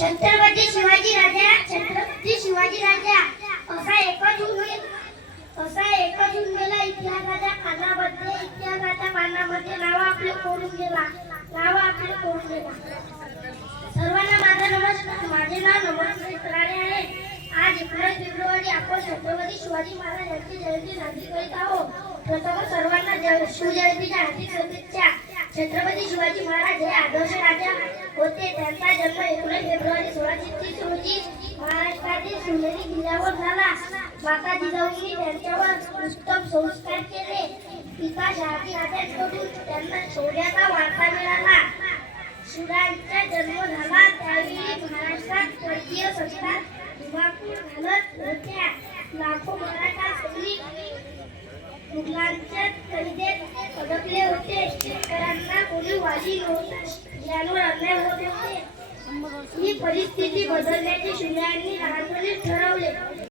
छत्रपती शिवाजी राजा छत्रपती शिवाजी राजा. असा एकच होऊन असा एकच होऊन गेला इतिहासाच्या पानामध्ये इतिहासाच्या पानामध्ये नाव आपले कोरून गेला. नाव आपले कोरून गेला. सर्वांना माझा नमस्कार. माझे नाव नमस्कार कराडे आहे. आज एकोणीस फेब्रुवारी आपण छत्रपती शिवाजी महाराज यांची जयंती साजरी करीत आहोत. प्रथम सर्वांना शिवजयंतीच्या हार्दिक शुभेच्छा. छत्रपती शिवाजी महाराज हे आदर्श राजा होते. त्यांचा जन्म एकोणीस फेब्रुवारी सोळाशे तीस रोजी महाराष्ट्रातील शिवनेरी किल्ल्यावर झाला. माता जिजाऊंनी त्यांच्यावर उत्तम संस्कार केले. पिता शहाजी राजांकडून त्यांना शौर्याचा वारसा मिळाला. शिवरायांचा जन्म झाला. त्यावेळी महाराष्ट्रात परकीय संस्था धुमाकूळ घालत होत्या लाखो मराठा सैनिक मुघलांच्या कैदेत अडकले होते. शेतकऱ्यांना कोणी वाजी नव्हता. यांवर अन्याय होत होते. ही परिस्थिती बदलण्याची शिवरायांनी लहानपणी